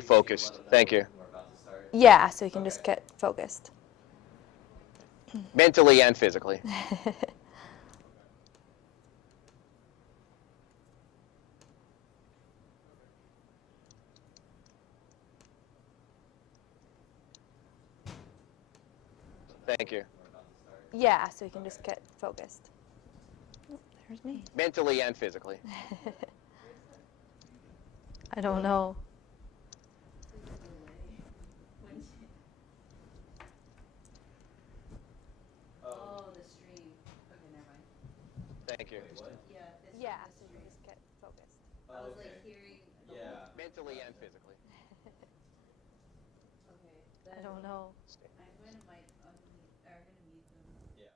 refocused. Thank you. Yeah, so you can just get focused. Mentally and physically. Thank you. Yeah, so you can just get focused. Oh, there's me. Mentally and physically. I don't know. Oh, the stream. Okay, never mind. Thank you. Yeah, so you can just get focused. I was like hearing. Mentally and physically. Okay. I don't know. I'm going to mic unmute, or I'm going to mute them. Yeah.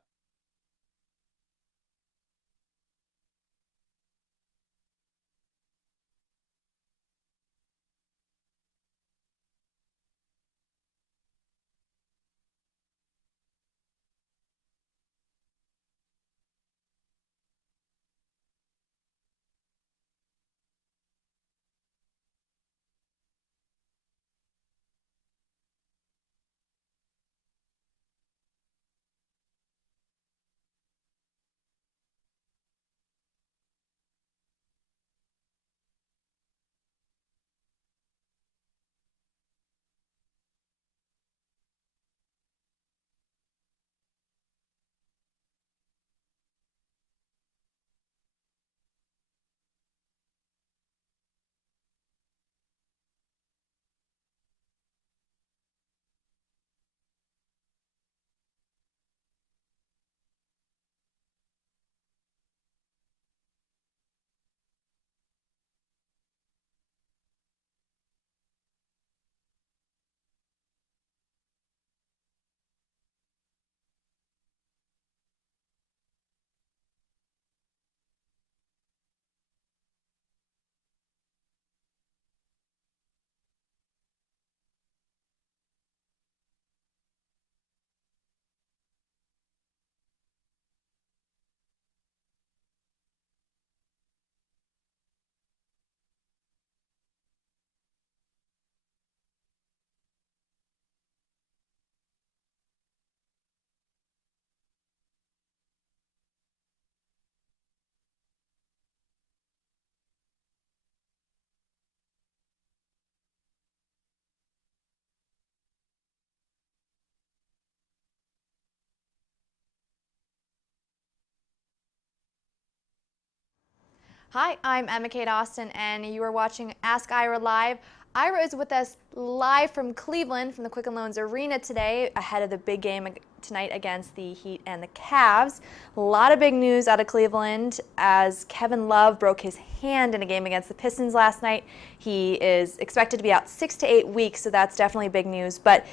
Hi, I'm EmmaKate Austin, and you are watching Ask Ira Live. Ira is with us live from Cleveland, from the Quicken Loans Arena today, ahead of the big game tonight against the Heat and the Cavs. A lot of big news out of Cleveland as Kevin Love broke his hand in a game against the Pistons last night. He is expected to be out 6 to 8 weeks, so that's definitely big news. But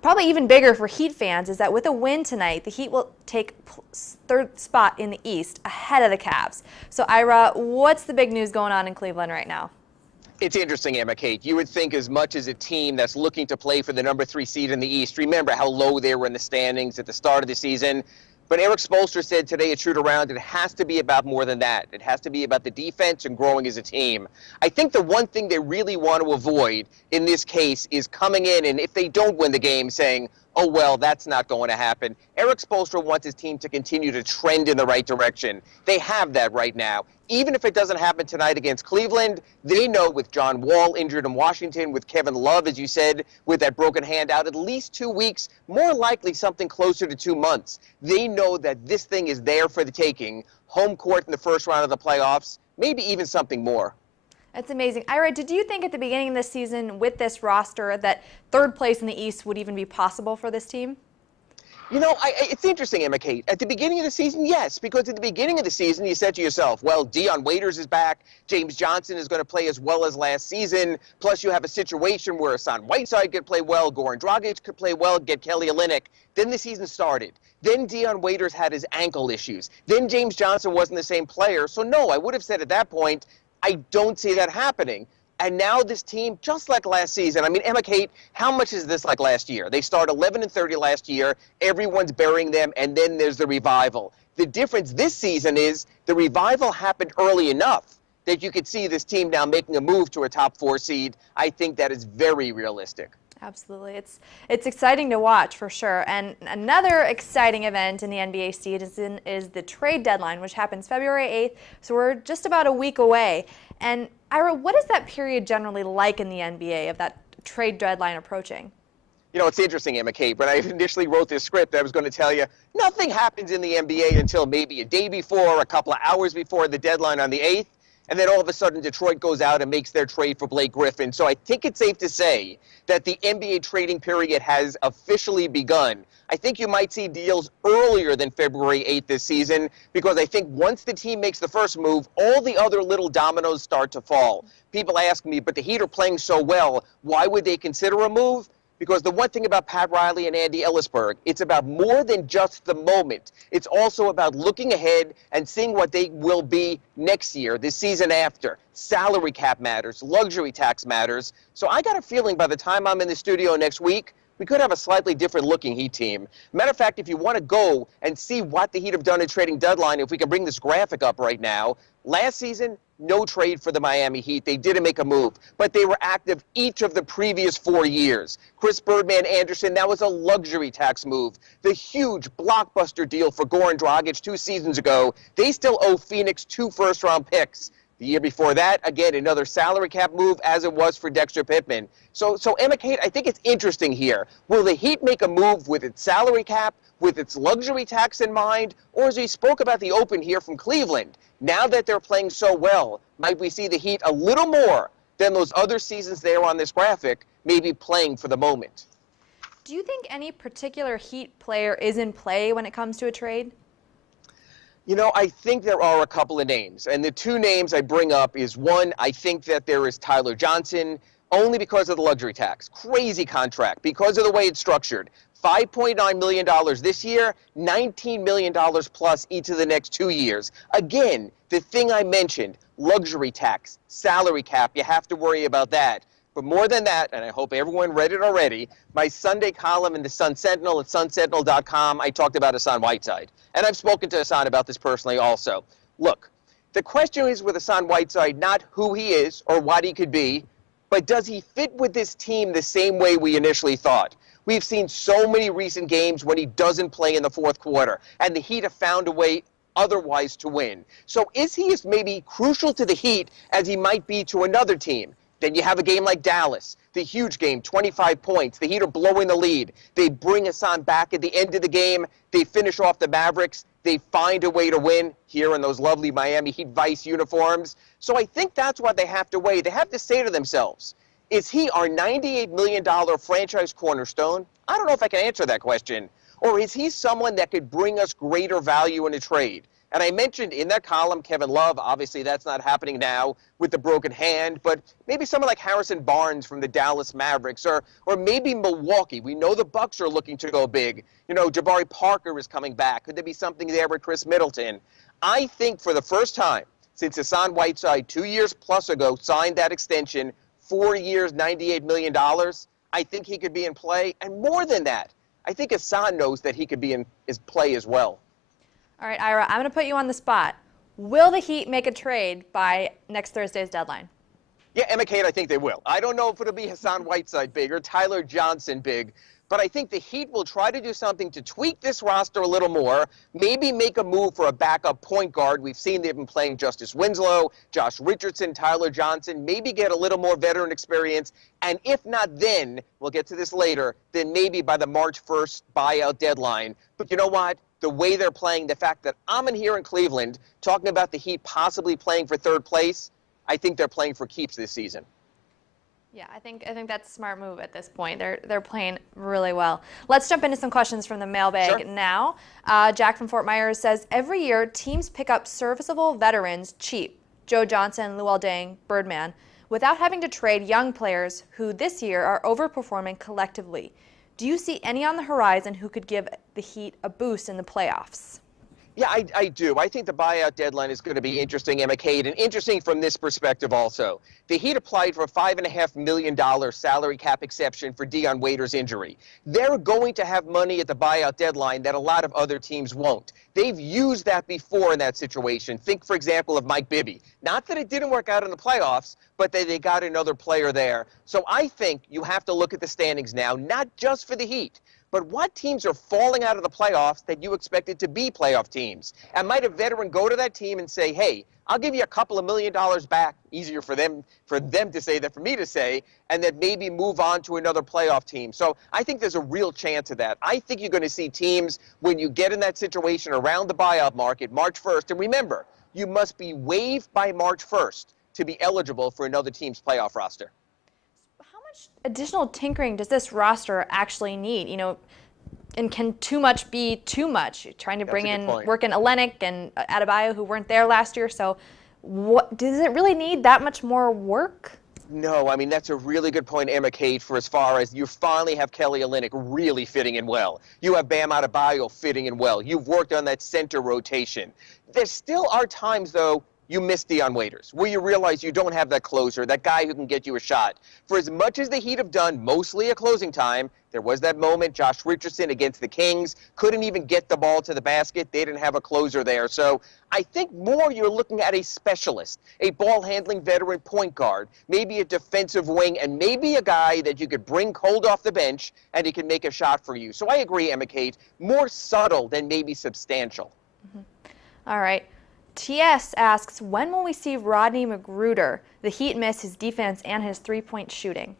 probably even bigger for Heat fans is that with a win tonight, the Heat will take third spot in the East ahead of the Cavs. So, Ira, what's the big news going on in Cleveland right now? It's interesting, EmmaKate. You would think as much as a team that's looking to play for the #3 seed in the East, remember how low they were in the standings at the start of the season. But Eric Spoelstra said today at Shoot Around, it has to be about more than that. It has to be about the defense and growing as a team. I think the one thing they really want to avoid in this case is coming in and if they don't win the game saying, oh, well, that's not going to happen. Eric Spoelstra wants his team to continue to trend in the right direction. They have that right now. Even if it doesn't happen tonight against Cleveland, they know with John Wall injured in Washington, with Kevin Love, as you said, with that broken hand out, at least 2 weeks, more likely something closer to 2 months. They know that this thing is there for the taking. Home court in the first round of the playoffs, maybe even something more. That's amazing. Ira, did you think at the beginning of this season with this roster that third place in the East would even be possible for this team? You know, it's interesting, EmmaKate. At the beginning of the season, yes, because at the beginning of the season, you said to yourself, well, DeShawn Waiters is back. James Johnson is going to play as well as last season. Plus, you have a situation where Hassan Whiteside could play well, Goran Dragic could play well, get Kelly Olynyk. Then the season started. Then DeShawn Waiters had his ankle issues. Then James Johnson wasn't the same player. So, no, I would have said at that point, I don't see that happening. And now this team, just like last season, I mean, EmmaKate, how much is this like last year? They start 11-30 last year. Everyone's burying them, and then there's the revival. The difference this season is the revival happened early enough that you could see this team now making a move to a top 4 seed, I think that is very realistic. Absolutely. It's exciting to watch for sure. And another exciting event in the NBA season is the trade deadline, which happens February 8th. So we're just about a week away. And Ira, what is that period generally like in the NBA of that trade deadline approaching? You know, it's interesting, EmmaKate. When I initially wrote this script, I was going to tell you nothing happens in the NBA until maybe a day before, a couple of hours before the deadline on the 8th. And then all of a sudden, Detroit goes out and makes their trade for Blake Griffin. So I think it's safe to say that the NBA trading period has officially begun. I think you might see deals earlier than February 8th this season, because I think once the team makes the first move, all the other little dominoes start to fall. People ask me, but the Heat are playing so well, why would they consider a move? Because the one thing about Pat Riley and Andy Ellisberg, it's about more than just the moment. It's also about looking ahead and seeing what they will be next year, the season after. Salary cap matters, luxury tax matters. So I got a feeling by the time I'm in the studio next week, we could have a slightly different looking Heat team. Matter of fact, if you want to go and see what the Heat have done in trading deadline, if we can bring this graphic up right now, last season, no trade for the Miami Heat. They didn't make a move, but they were active each of the previous 4 years. Chris Birdman Anderson, that was a luxury tax move. The huge blockbuster deal for Goran Dragic 2 seasons ago, they still owe Phoenix 2 first-round picks. The year before that, again, another salary cap move, as it was for Dexter Pittman. So EmmaKate, I think it's interesting here. Will the Heat make a move with its salary cap, with its luxury tax in mind, or as we spoke about the open here from Cleveland, now that they're playing so well, might we see the Heat a little more than those other seasons there on this graphic, maybe playing for the moment? Do you think any particular Heat player is in play when it comes to a trade? You know, I think there are a couple of names, and the 2 names I bring up is, one, I think that there is Tyler Johnson, only because of the luxury tax. Crazy contract, because of the way it's structured. $5.9 million this year, $19 million plus each of the next 2 years. Again, the thing I mentioned, luxury tax, salary cap, you have to worry about that. But more than that, and I hope everyone read it already, my Sunday column in the Sun Sentinel at sunsentinel.com, I talked about Hassan Whiteside. And I've spoken to Hassan about this personally also. Look, the question is with Hassan Whiteside, not who he is or what he could be, but does he fit with this team the same way we initially thought? We've seen so many recent games when he doesn't play in the fourth quarter, and the Heat have found a way otherwise to win. So is he as maybe crucial to the Heat as he might be to another team? Then you have a game like Dallas, the huge game, 25 points. The Heat are blowing the lead. They bring Hassan back at the end of the game. They finish off the Mavericks. They find a way to win here in those lovely Miami Heat Vice uniforms. So I think that's what they have to weigh. They have to say to themselves, is he our $98 million franchise cornerstone? I don't know if I can answer that question. Or is he someone that could bring us greater value in a trade? And I mentioned in that column Kevin Love. Obviously, that's not happening now with the broken hand, but maybe someone like Harrison Barnes from the Dallas Mavericks, or maybe Milwaukee. We know the Bucks are looking to go big. You know, Jabari Parker is coming back. Could there be something there with Chris Middleton? I think for the first time since Hassan Whiteside 2 years plus ago signed that extension, 4 years, $98 million, I think he could be in play. And more than that, I think Hassan knows that he could be in his play as well. All right, Ira, I'm going to put you on the spot. Will the Heat make a trade by next Thursday's deadline? Yeah, EmmaKate, I think they will. I don't know if it'll be Hassan Whiteside big or Tyler Johnson big, but I think the Heat will try to do something to tweak this roster a little more, maybe make a move for a backup point guard. We've seen they've been playing Justice Winslow, Josh Richardson, Tyler Johnson, maybe get a little more veteran experience. And if not then, we'll get to this later, then maybe by the March 1st buyout deadline. But you know what? The way they're playing, the fact that I'm in here in Cleveland talking about the Heat possibly playing for third place, I think they're playing for keeps this season. Yeah, I think that's a smart move at this point. They're playing really well. Let's jump into some questions from the mailbag now. Jack from Fort Myers says, every year teams pick up serviceable veterans cheap, Joe Johnson, Luol Deng, Birdman, without having to trade young players who this year are overperforming collectively. Do you see any on the horizon who could give the Heat a boost in the playoffs? Yeah, I do. I think the buyout deadline is going to be interesting, EmmaKate, and interesting from this perspective also. The Heat applied for a $5.5 million salary cap exception for Dion Waiters' injury. They're going to have money at the buyout deadline that a lot of other teams won't. They've used that before in that situation. Think, for example, of Mike Bibby. Not that it didn't work out in the playoffs, but they got another player there. So I think you have to look at the standings now, not just for the Heat, but what teams are falling out of the playoffs that you expected to be playoff teams? And might a veteran go to that team and say, hey, I'll give you a couple of $1 million back, easier for them to say than for me to say, and then maybe move on to another playoff team. So I think there's a real chance of that. I think you're going to see teams, when you get in that situation around the buyout market, March 1st, and remember, you must be waived by March 1st to be eligible for another team's playoff roster. Additional tinkering does this roster actually need? And can too much be too much? You're trying to bring in, work in Olenek and Adebayo, who weren't there last year. So what does it really need that much more work? No, I mean, that's a really good point, EmmaKate, for as far as you finally have Kelly Olynyk really fitting in well. You have Bam Adebayo fitting in well. You've worked on that center rotation. There still are times, though, you miss Dion Waiters, where you realize you don't have that closer, that guy who can get you a shot. For as much as the Heat have done mostly at closing time, there was that moment, Josh Richardson against the Kings, couldn't even get the ball to the basket. They didn't have a closer there. So I think more you're looking at a specialist, a ball-handling veteran point guard, maybe a defensive wing, and maybe a guy that you could bring cold off the bench and he can make a shot for you. So I agree, EmmaKate, more subtle than maybe substantial. All right. TS asks, when will we see Rodney McGruder? The Heat miss his defense and his three-point shooting.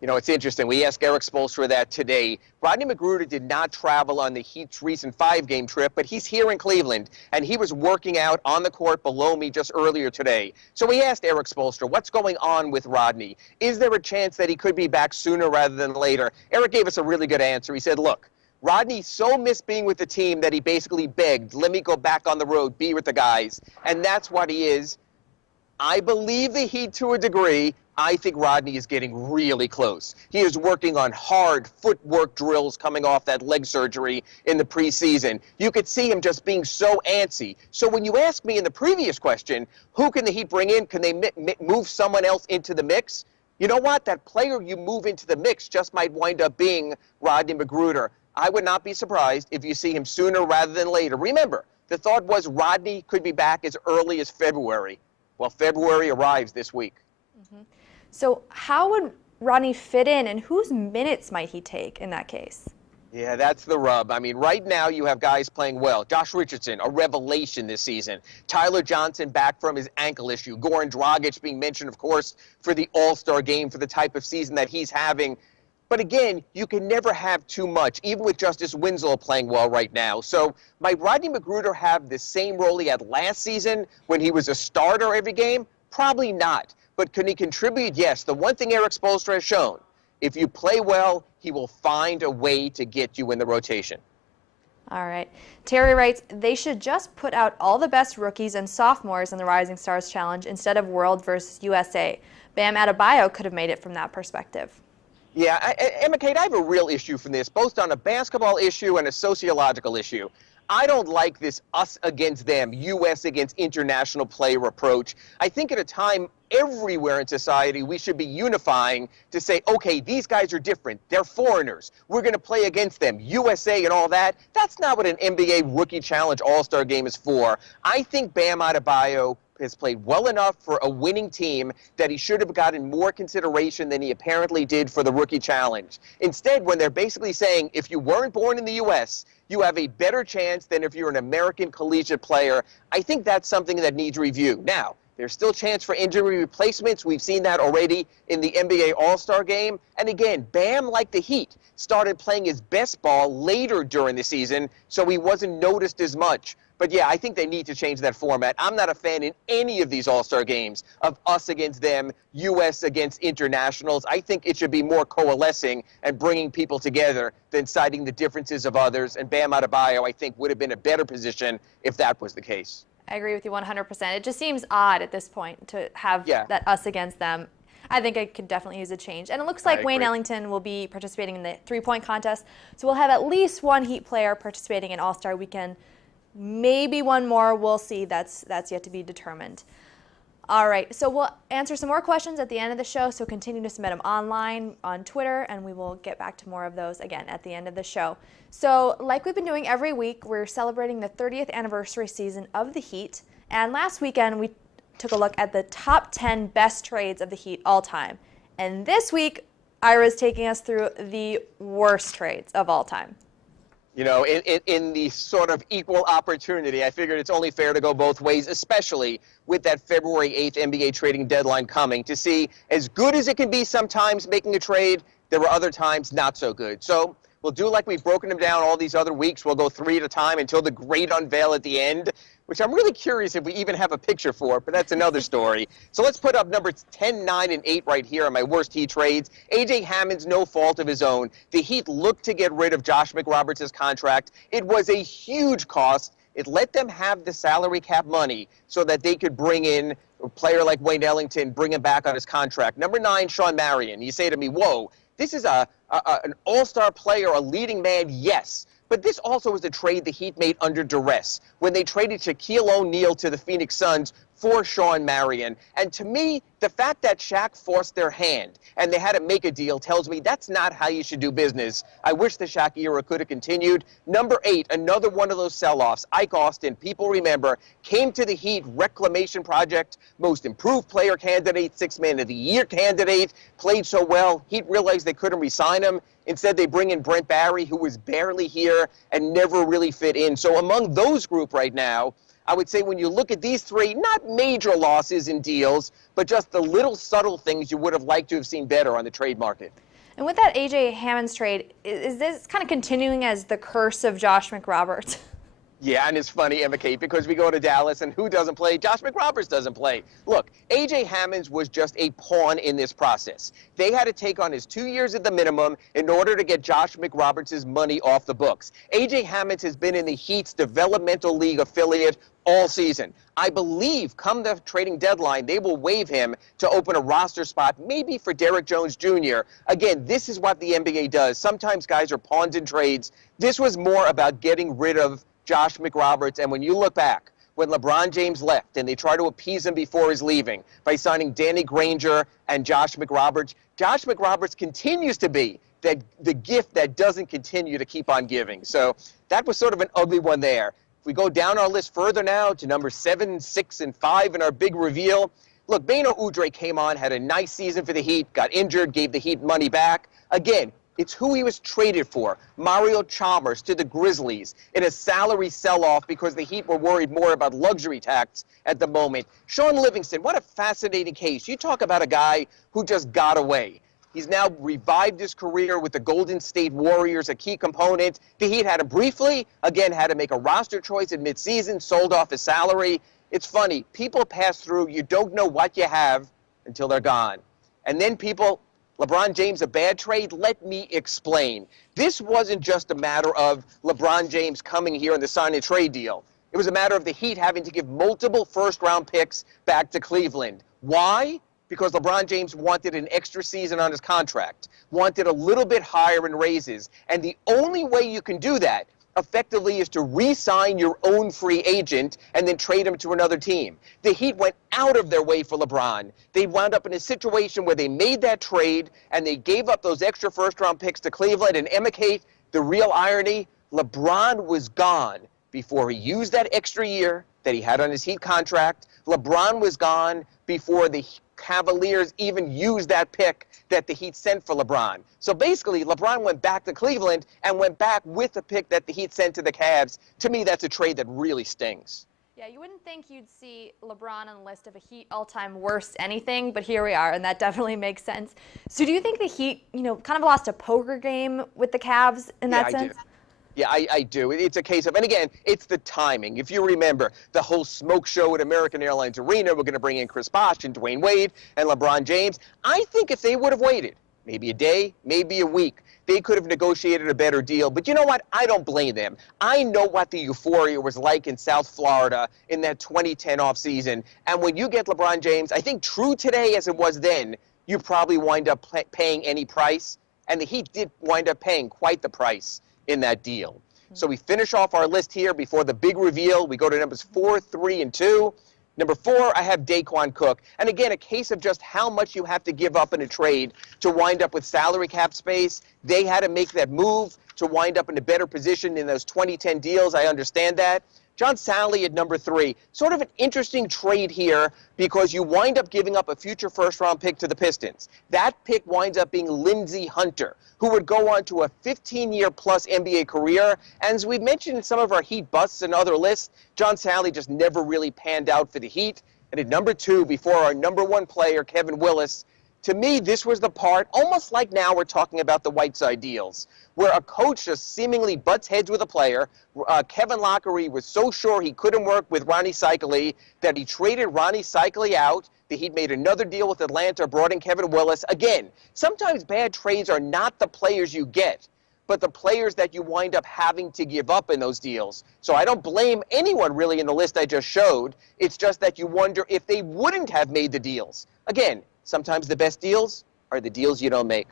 You know, it's interesting. We asked Erik Spoelstra that today. Rodney McGruder did not travel on the Heat's recent 5-game trip, but he's here in Cleveland, and he was working out on the court below me just earlier today. So we asked Erik Spoelstra, what's going on with Rodney? Is there a chance that he could be back sooner rather than later? Erik gave us a really good answer. He said, look, Rodney so missed being with the team that he basically begged, let me go back on the road, be with the guys. And that's what he is. I believe the Heat to a degree. I think Rodney is getting really close. He is working on hard footwork drills coming off that leg surgery in the preseason. You could see him just being so antsy. So when you ask me in the previous question, who can the Heat bring in? Can they move someone else into the mix? You know what? That player you move into the mix just might wind up being Rodney McGruder. I would not be surprised if you see him sooner rather than later. Remember, the thought was Rodney could be back as early as February. Well, February arrives this week. So how would Rodney fit in, and whose minutes might he take in that case? Yeah, that's the rub. I mean, right now you have guys playing well. Josh Richardson, a revelation this season. Tyler Johnson back from his ankle issue. Goran Dragic being mentioned, of course, for the All-Star game, for the type of season that he's having. But again, you can never have too much, even with Justice Winslow playing well right now. So might Rodney McGruder have the same role he had last season when he was a starter every game? Probably not. But can he contribute? Yes. The one thing Erik Spoelstra has shown, if you play well, he will find a way to get you in the rotation. All right. Terry writes, they should just put out all the best rookies and sophomores in the Rising Stars Challenge instead of World versus USA. Bam Adebayo could have made it from that perspective. Yeah, EmmaKate, I have a real issue from this, both on a basketball issue and a sociological issue. I don't like this us against them, U.S. against international player approach. I think at a time everywhere in society we should be unifying to say, okay, these guys are different. They're foreigners. We're going to play against them. USA and all that. That's not what an NBA Rookie Challenge All-Star game is for. I think Bam Adebayo has played well enough for a winning team that he should have gotten more consideration than he apparently did for the Rookie Challenge. Instead, when they're basically saying, if you weren't born in the U.S., you have a better chance than if you're an American collegiate player, I think that's something that needs review. Now, there's still chance for injury replacements. We've seen that already in the NBA All-Star game. And again, Bam, like the Heat, started playing his best ball later during the season, so he wasn't noticed as much. But yeah, I think they need to change that format. I'm not a fan in any of these All-Star games of us against them, U.S. against internationals. I think it should be more coalescing and bringing people together than citing the differences of others. And Bam Adebayo, I think, would have been a better position if that was the case. I agree with you 100%. It just seems odd at this point to have that us against them. I think I could definitely use a change. And it looks like Wayne Ellington will be participating in the three-point contest. So we'll have at least one Heat player participating in All-Star Weekend Maybe one more. We'll see. That's yet to be determined. All right, so we'll answer some more questions at the end of the show, so continue to submit them online on Twitter, and we will get back to more of those again at the end of the show. So like we've been doing every week, we're celebrating the 30th anniversary season of the Heat, and last weekend we took a look at the top 10 best trades of the Heat all time. And this week, Ira's taking us through the worst trades of all time. You know, in the sort of equal opportunity, I figured it's only fair to go both ways, especially with that February 8th NBA trading deadline coming, to see as good as it can be sometimes making a trade, there were other times not so good. So we'll do like we've broken them down all these other weeks. We'll go three at a time until the great unveil at the end, which I'm really curious if we even have a picture for, but that's another story. So let's put up numbers 10, 9, and 8 right here on my worst Heat trades. A.J. Hammons, no fault of his own. The Heat looked to get rid of Josh McRoberts' contract. It was a huge cost. It let them have the salary cap money so that they could bring in a player like Wayne Ellington, bring him back on his contract. Number 9, Shawn Marion. You say to me, whoa, this is an all-star player, a leading man, yes. But this also was a trade the Heat made under duress when they traded Shaquille O'Neal to the Phoenix Suns for Shawn Marion. And to me, the fact that Shaq forced their hand and they had to make a deal tells me that's not how you should do business. I wish the Shaq era could have continued. Number 8, another one of those sell-offs. Ike Austin, people remember, came to the Heat reclamation project, most improved player candidate, Sixth Man of the Year candidate, played so well, Heat realized they couldn't re-sign him. Instead, they bring in Brent Barry, who was barely here and never really fit in. So among those group right now, I would say when you look at these three, not major losses in deals, but just the little subtle things you would have liked to have seen better on the trade market. And with that A.J. Hammons trade, is this kind of continuing as the curse of Josh McRoberts? Yeah, and it's funny, EmmaKate, because we go to Dallas, and who doesn't play? Josh McRoberts doesn't play. Look, A.J. Hammons was just a pawn in this process. They had to take on his 2 years at the minimum in order to get Josh McRoberts' money off the books. A.J. Hammons has been in the Heat's developmental league affiliate all season. I believe come the trading deadline, they will waive him to open a roster spot, maybe for Derrick Jones Jr. Again, this is what the NBA does. Sometimes guys are pawns in trades. This was more about getting rid of Josh McRoberts, and when you look back, when LeBron James left and they tried to appease him before his leaving by signing Danny Granger and Josh McRoberts continues to be the gift that doesn't continue to keep on giving. So that was sort of an ugly one there. If we go down our list further now to number 7, 6, and 5 in our big reveal, look, Beno Udrih came on, had a nice season for the Heat, got injured, gave the Heat money back. Again, it's who he was traded for. Mario Chalmers to the Grizzlies in a salary sell-off because the Heat were worried more about luxury tax at the moment. Sean Livingston, what a fascinating case. You talk about a guy who just got away. He's now revived his career with the Golden State Warriors, a key component. The Heat had him briefly, again, had to make a roster choice at midseason, sold off his salary. It's funny. People pass through. You don't know what you have until they're gone. And then people... LeBron James, a bad trade? Let me explain. This wasn't just a matter of LeBron James coming here and the sign and trade deal. It was a matter of the Heat having to give multiple first-round picks back to Cleveland. Why? Because LeBron James wanted an extra season on his contract, wanted a little bit higher in raises. And the only way you can do that effectively is to re-sign your own free agent and then trade him to another team. The Heat went out of their way for LeBron. They wound up in a situation where they made that trade and they gave up those extra first-round picks to Cleveland. And EmmaKate, the real irony, LeBron was gone before he used that extra year that he had on his Heat contract. LeBron was gone before the Cavaliers even used that pick that the Heat sent for LeBron. So basically, LeBron went back to Cleveland and went back with the pick that the Heat sent to the Cavs. To me, that's a trade that really stings. Yeah, you wouldn't think you'd see LeBron on the list of a Heat all-time worst anything, but here we are, and that definitely makes sense. So do you think the Heat, kind of lost a poker game with the Cavs in that sense? I do. Yeah, I do. It's a case of, and again, it's the timing. If you remember the whole smoke show at American Airlines Arena, we're going to bring in Chris Bosh and Dwayne Wade and LeBron James. I think if they would have waited, maybe a day, maybe a week, they could have negotiated a better deal. But you know what? I don't blame them. I know what the euphoria was like in South Florida in that 2010 offseason. And when you get LeBron James, I think true today as it was then, you probably wind up paying any price. And the Heat did wind up paying quite the price in that deal. So we finish off our list here before the big reveal. We go to numbers 4, 3, and 2. Number 4, I have Daquan Cook. And again, a case of just how much you have to give up in a trade to wind up with salary cap space. They had to make that move to wind up in a better position in those 2010 deals. I understand that. John Sally at number 3. Sort of an interesting trade here because you wind up giving up a future first-round pick to the Pistons. That pick winds up being Lindsey Hunter, who would go on to a 15-year-plus NBA career. And as we've mentioned in some of our Heat busts and other lists, John Sally just never really panned out for the Heat. And at number 2, before our number 1 player, Kevin Willis, to me, this was the part, almost like now we're talking about the Whiteside deals, where a coach just seemingly butts heads with a player. Kevin Lockery was so sure he couldn't work with Ronnie Cycli that he traded Ronnie Cycli out. That he'd made another deal with Atlanta, brought in Kevin Willis. Again, sometimes bad trades are not the players you get, but the players that you wind up having to give up in those deals. So I don't blame anyone really in the list I just showed. It's just that you wonder if they wouldn't have made the deals. Again, sometimes the best deals are the deals you don't make.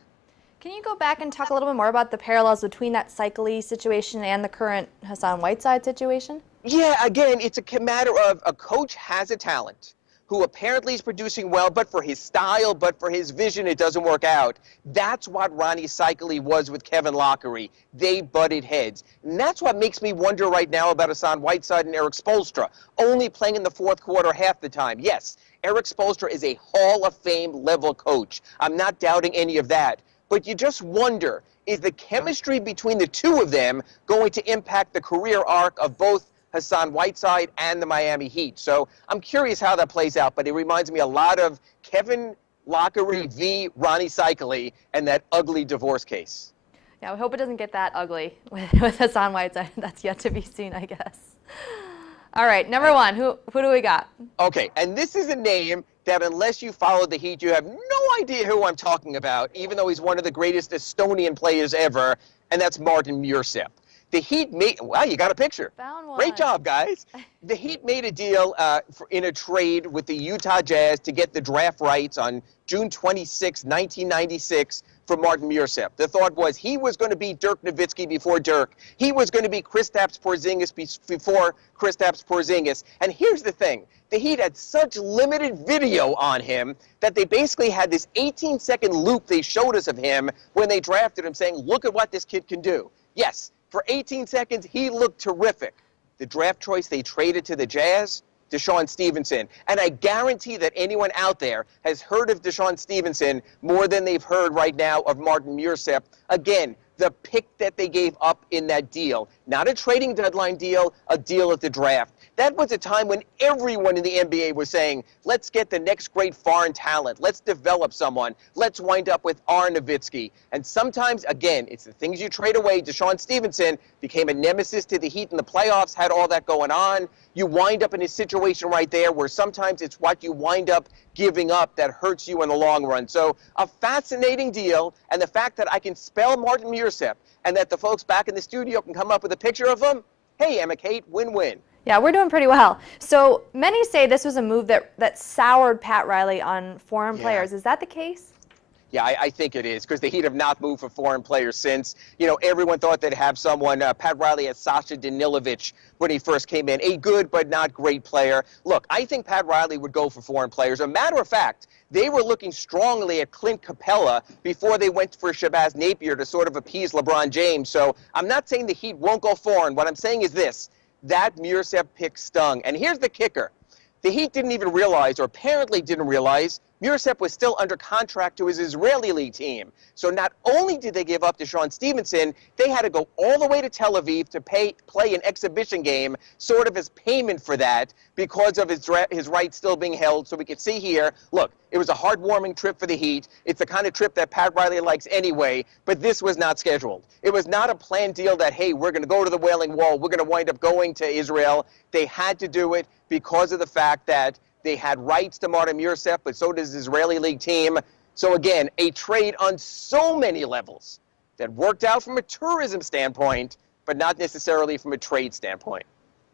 Can you go back and talk a little bit more about the parallels between that Cycli situation and the current Hassan Whiteside situation? Yeah, again, it's a matter of a coach has a talent who apparently is producing well, but for his style, but for his vision, it doesn't work out. That's what Ronnie Cycli was with Kevin Lockery. They butted heads. And that's what makes me wonder right now about Hassan Whiteside and Eric Spoelstra, only playing in the fourth quarter half the time. Yes, Eric Spoelstra is a Hall of Fame level coach. I'm not doubting any of that. But you just wonder, is the chemistry between the two of them going to impact the career arc of both Hassan Whiteside and the Miami Heat? So I'm curious how that plays out, but it reminds me a lot of Kevin Lockery v. Ronnie Cycli and that ugly divorce case. Yeah, we hope it doesn't get that ugly with Hassan Whiteside. That's yet to be seen, I guess. All right, number 1, who do we got? Okay, and this is a name that unless you follow the Heat, you have no idea who I'm talking about, even though he's one of the greatest Estonian players ever, and that's Martin Mursep. The Heat made, wow, you got a picture. Found one. Great job, guys. The Heat made a deal in a trade with the Utah Jazz to get the draft rights on June 26, 1996 for Martin Mursep. The thought was he was going to be Dirk Nowitzki before Dirk. He was going to be Kristaps Porzingis before Kristaps Porzingis. And here's the thing. The Heat had such limited video on him that they basically had this 18-second loop they showed us of him when they drafted him saying, look at what this kid can do. Yes, for 18 seconds, he looked terrific. The draft choice they traded to the Jazz, DeShawn Stevenson. And I guarantee that anyone out there has heard of DeShawn Stevenson more than they've heard right now of Martin Mursep. Again, the pick that they gave up in that deal. Not a trading deadline deal, a deal at the draft. That was a time when everyone in the NBA was saying, let's get the next great foreign talent. Let's develop someone. Let's wind up with R. Nowitzki. And sometimes, again, it's the things you trade away. DeShawn Stevenson became a nemesis to the Heat in the playoffs, had all that going on. You wind up in a situation right there where sometimes it's what you wind up giving up that hurts you in the long run. So a fascinating deal, and the fact that I can spell Martin Mursep and that the folks back in the studio can come up with a picture of him, hey, EmmaKate, win-win. Yeah, we're doing pretty well. So many say this was a move that soured Pat Riley on foreign players. Is that the case? Yeah, I think it is, because the Heat have not moved for foreign players since. You know, everyone thought they'd have someone. Pat Riley had Sasha Danilovic when he first came in, a good but not great player. Look, I think Pat Riley would go for foreign players. As a matter of fact, they were looking strongly at Clint Capella before they went for Shabazz Napier to sort of appease LeBron James. So I'm not saying the Heat won't go foreign. What I'm saying is this. That Mursep pick stung. And here's the kicker. The Heat didn't even realize, or apparently didn't realize, Mursep was still under contract to his Israeli league team. So not only did they give up DeShawn Stevenson, they had to go all the way to Tel Aviv to play an exhibition game, sort of as payment for that, because of his rights still being held. So we could see here, look, it was a heartwarming trip for the Heat. It's the kind of trip that Pat Riley likes anyway, but this was not scheduled. It was not a planned deal that, hey, we're going to go to the Wailing Wall, we're going to wind up going to Israel. They had to do it because of the fact that they had rights to Martin Mursep, but so does the Israeli league team. So again, a trade on so many levels that worked out from a tourism standpoint, but not necessarily from a trade standpoint.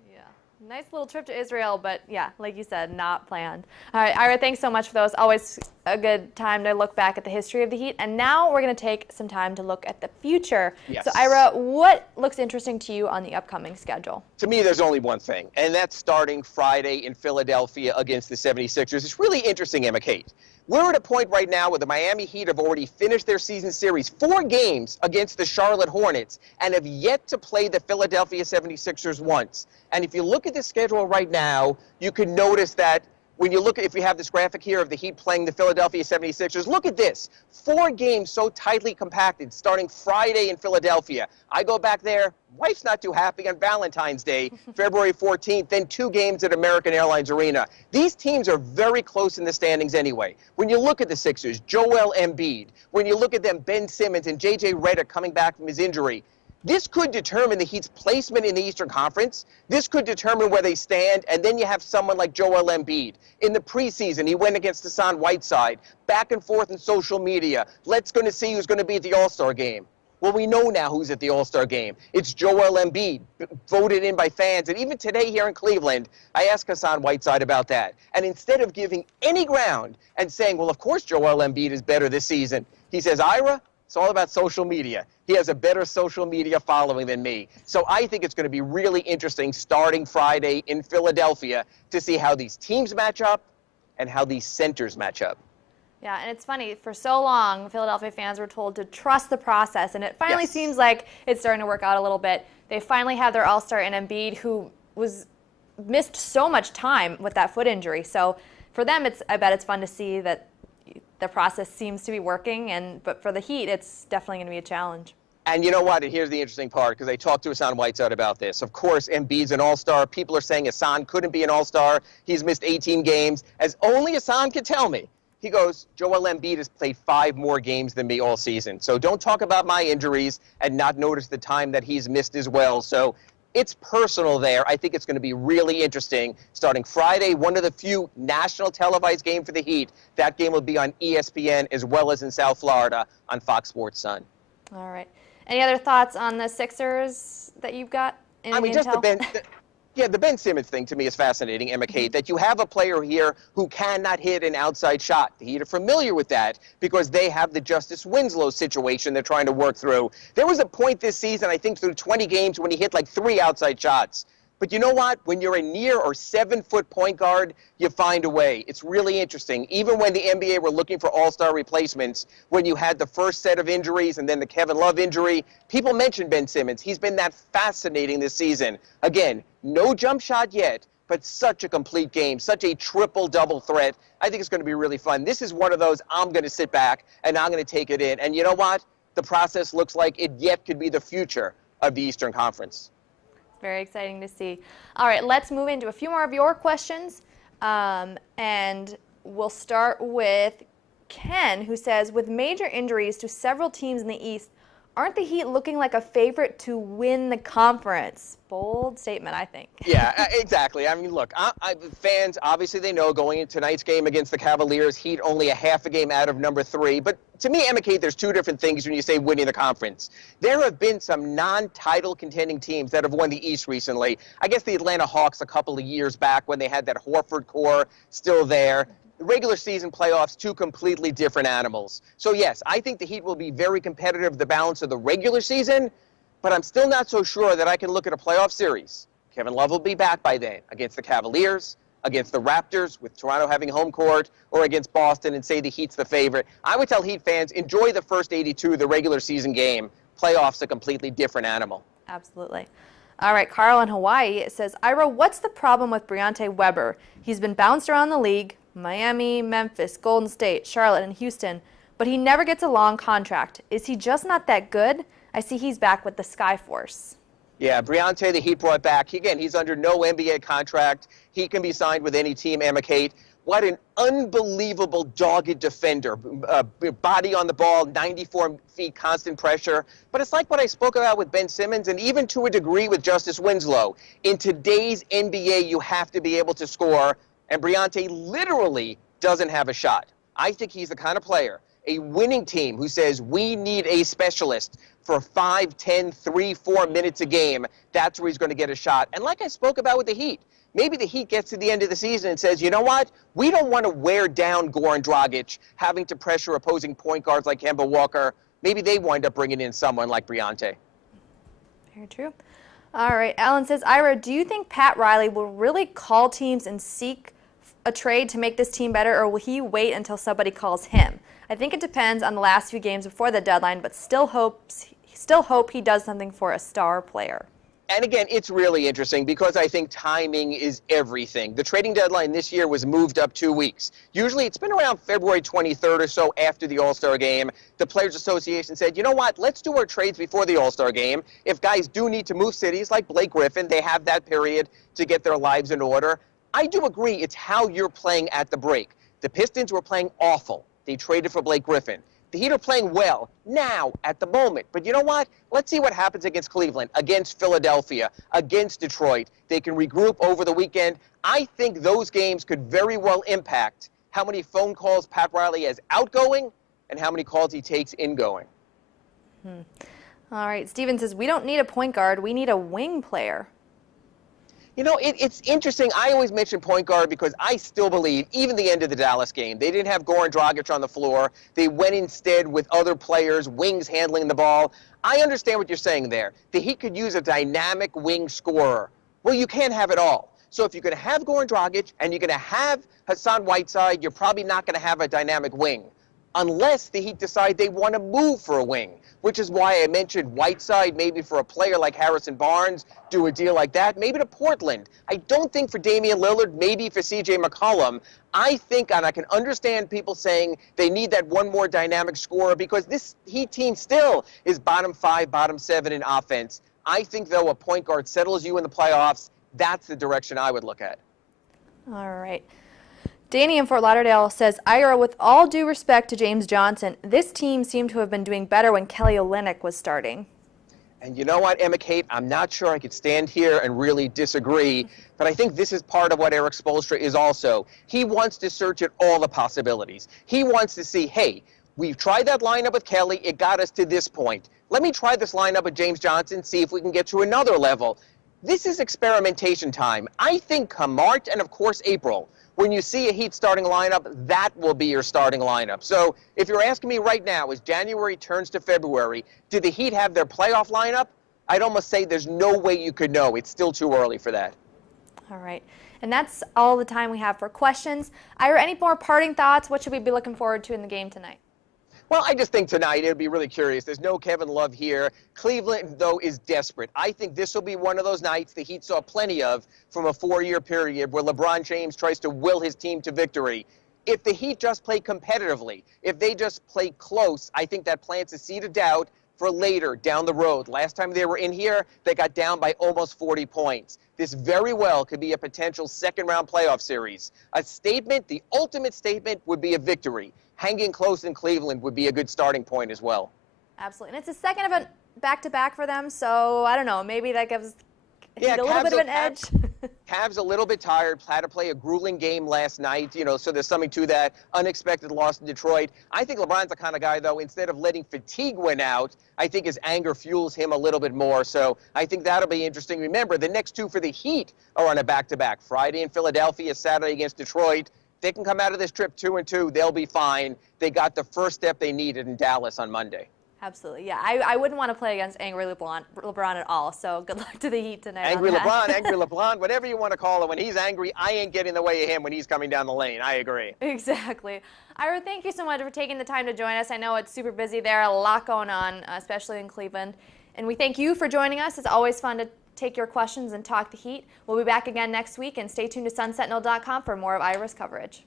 Yeah. Nice little trip to Israel, but yeah, like you said, not planned. All right, Ira, thanks so much for those. Always a good time to look back at the history of the Heat. And now we're going to take some time to look at the future. Yes. So, Ira, what looks interesting to you on the upcoming schedule? To me, there's only one thing, and that's starting Friday in Philadelphia against the 76ers. It's really interesting, EmmaKate. We're at a point right now where the Miami Heat have already finished their season series, 4 games against the Charlotte Hornets, and have yet to play the Philadelphia 76ers once. And if you look at the schedule right now, you can notice that when you look at, if you have this graphic here of the Heat playing the Philadelphia 76ers, look at this. 4 games so tightly compacted, starting Friday in Philadelphia. I go back there, wife's not too happy on Valentine's Day, February 14th, then 2 games at American Airlines Arena. These teams are very close in the standings anyway. When you look at the Sixers, Joel Embiid, when you look at them, Ben Simmons and J.J. Redick coming back from his injury, this could determine the Heat's placement in the Eastern Conference. This could determine where they stand. And then you have someone like Joel Embiid. In the preseason, he went against Hassan Whiteside, back and forth in social media. Let's going to see who's going to be at the All-Star game. Well, we know now who's at the All-Star game. It's Joel Embiid, voted in by fans. And even today here in Cleveland, I asked Hassan Whiteside about that. And instead of giving any ground and saying, well, of course Joel Embiid is better this season, he says, Ira, it's all about social media. He has a better social media following than me. So I think it's going to be really interesting starting Friday in Philadelphia to see how these teams match up and how these centers match up. Yeah, and it's funny, for so long, Philadelphia fans were told to trust the process, and it finally seems like it's starting to work out a little bit. They finally have their all-star in Embiid, who missed so much time with that foot injury. So for them, I bet it's fun to see that the process seems to be working, but for the Heat, it's definitely going to be a challenge. And you know what? And here's the interesting part, because I talked to Hassan Whiteside about this. Of course, Embiid's an all-star. People are saying Hassan couldn't be an all-star. He's missed 18 games. As only Hassan can tell me, he goes, Joel Embiid has played 5 more games than me all season. So don't talk about my injuries and not notice the time that he's missed as well. So it's personal there. I think it's going to be really interesting. Starting Friday, one of the few national televised games for the Heat. That game will be on ESPN as well as in South Florida on Fox Sports Sun. All right. Any other thoughts on the Sixers that you've got in I mean, intel? just the Ben Simmons thing to me is fascinating, EmmaKate, that you have a player here who cannot hit an outside shot. The Heat are familiar with that because they have the Justice Winslow situation they're trying to work through. There was a point this season, I think through 20 games, when he hit like 3 outside shots. But you know what? When you're a near or 7-foot point guard, you find a way. It's really interesting. Even when the NBA were looking for all-star replacements, when you had the first set of injuries and then the Kevin Love injury, people mentioned Ben Simmons. He's been that fascinating this season. Again, no jump shot yet, but such a complete game, such a triple-double threat. I think it's going to be really fun. This is one of those I'm going to sit back and I'm going to take it in. And you know what? The process looks like it yet could be the future of the Eastern Conference. Very exciting to see. All right, let's move into a few more of your questions. And we'll start with Ken, who says, with major injuries to several teams in the East, aren't the Heat looking like a favorite to win the conference? Bold statement, I think. Yeah, exactly. I mean, look, fans, obviously they know going into tonight's game against the Cavaliers, Heat only a half a game out of number 3. But to me, EmmaKate, there's 2 different things when you say winning the conference. There have been some non-title contending teams that have won the East recently. I guess the Atlanta Hawks a couple of years back when they had that Horford core still there. The regular season playoffs, 2 completely different animals. So, yes, I think the Heat will be very competitive the balance of the regular season, but I'm still not so sure that I can look at a playoff series. Kevin Love will be back by then against the Cavaliers, against the Raptors, with Toronto having home court, or against Boston and say the Heat's the favorite. I would tell Heat fans, enjoy the first 82, the regular season game. Playoffs a completely different animal. Absolutely. All right, Carl in Hawaii says, Ira, what's the problem with Briante Weber? He's been bounced around the league, Miami, Memphis, Golden State, Charlotte, and Houston, but he never gets a long contract. Is he just not that good? I see he's back with the Skyforce. Yeah, Briante, the Heat brought back. Again, he's under no NBA contract. He can be signed with any team, EmmaKate. What an unbelievable dogged defender. Body on the ball, 94 feet, constant pressure. But it's like what I spoke about with Ben Simmons and even to a degree with Justice Winslow. In today's NBA, you have to be able to score, and Briante literally doesn't have a shot. I think he's the kind of player a winning team who says we need a specialist for 5, 10, 3, 4 minutes a game, that's where he's going to get a shot. And like I spoke about with the Heat, maybe the Heat gets to the end of the season and says, you know what? We don't want to wear down Goran Dragic, having to pressure opposing point guards like Kemba Walker. Maybe they wind up bringing in someone like Briante. Very true. All right, Alan says, Ira, do you think Pat Riley will really call teams and seek a trade to make this team better, or will he wait until somebody calls him? I think it depends on the last few games before the deadline, but still hope he does something for a star player. And again, it's really interesting because I think timing is everything. The trading deadline this year was moved up 2 weeks. Usually it's been around February 23rd or so after the All-Star game. The Players Association said, you know what, let's do our trades before the All-Star game. If guys do need to move cities like Blake Griffin, they have that period to get their lives in order. I do agree it's how you're playing at the break. The Pistons were playing awful. They traded for Blake Griffin. The Heat are playing well now at the moment. But you know what? Let's see what happens against Cleveland, against Philadelphia, against Detroit. They can regroup over the weekend. I think those games could very well impact how many phone calls Pat Riley has outgoing and how many calls he takes ingoing. All right. Steven says, we don't need a point guard. We need a wing player. You know, it's interesting. I always mention point guard because I still believe, even the end of the Dallas game, they didn't have Goran Dragic on the floor. They went instead with other players, wings handling the ball. I understand what you're saying there. The Heat could use a dynamic wing scorer. Well, you can't have it all. So if you're going to have Goran Dragic and you're going to have Hassan Whiteside, you're probably not going to have a dynamic wing unless the Heat decide they want to move for a wing, which is why I mentioned Whiteside, maybe for a player like Harrison Barnes, do a deal like that, maybe to Portland. I don't think for Damian Lillard, maybe for C.J. McCollum. I think, and I can understand people saying they need that one more dynamic scorer because this Heat team still is bottom 5, bottom 7 in offense. I think, though, a point guard settles you in the playoffs. That's the direction I would look at. All right. Danny in Fort Lauderdale says, Ira, with all due respect to James Johnson, this team seemed to have been doing better when Kelly Olynyk was starting. And you know what, EmmaKate, I'm not sure I could stand here and really disagree, but I think this is part of what Erik Spoelstra is also. He wants to search at all the possibilities. He wants to see, hey, we've tried that lineup with Kelly. It got us to this point. Let me try this lineup with James Johnson, see if we can get to another level. This is experimentation time. I think come March and, of course, April, when you see a Heat starting lineup, that will be your starting lineup. So if you're asking me right now, as January turns to February, do the Heat have their playoff lineup? I'd almost say there's no way you could know. It's still too early for that. All right. And that's all the time we have for questions. Ira, any more parting thoughts? What should we be looking forward to in the game tonight? Well, I just think tonight it'll be really curious. There's no Kevin Love here. Cleveland, though, is desperate. I think this will be one of those nights the Heat saw plenty of from a 4-year period where LeBron James tries to will his team to victory. If the Heat just play competitively, if they just play close, I think that plants a seed of doubt for later down the road. Last time they were in here, they got down by almost 40 points. This very well could be a potential second-round playoff series. A statement, the ultimate statement, would be a victory. Hanging close in Cleveland would be a good starting point as well. Absolutely. And it's a second of a back-to-back for them, so I don't know. Maybe that gives a little bit of an edge. Cavs a little bit tired, had to play a grueling game last night, so there's something to that. Unexpected loss to Detroit. I think LeBron's the kind of guy, though, instead of letting fatigue win out, I think his anger fuels him a little bit more. So I think that'll be interesting. Remember, the next two for the Heat are on a back-to-back. Friday in Philadelphia, Saturday against Detroit. They can come out of this trip 2-2. They'll be fine. They got the first step they needed in Dallas on Monday. Absolutely, yeah. I wouldn't want to play against angry LeBron at all, so good luck to the Heat tonight. Angry LeBron, whatever you want to call it. When he's angry, I ain't getting in the way of him when he's coming down the lane. I agree. Exactly. Ira, thank you so much for taking the time to join us. I know it's super busy there, a lot going on, especially in Cleveland. And we thank you for joining us. It's always fun to take your questions and talk the Heat. We'll be back again next week, and stay tuned to SunSentinel.com for more of Ira's coverage.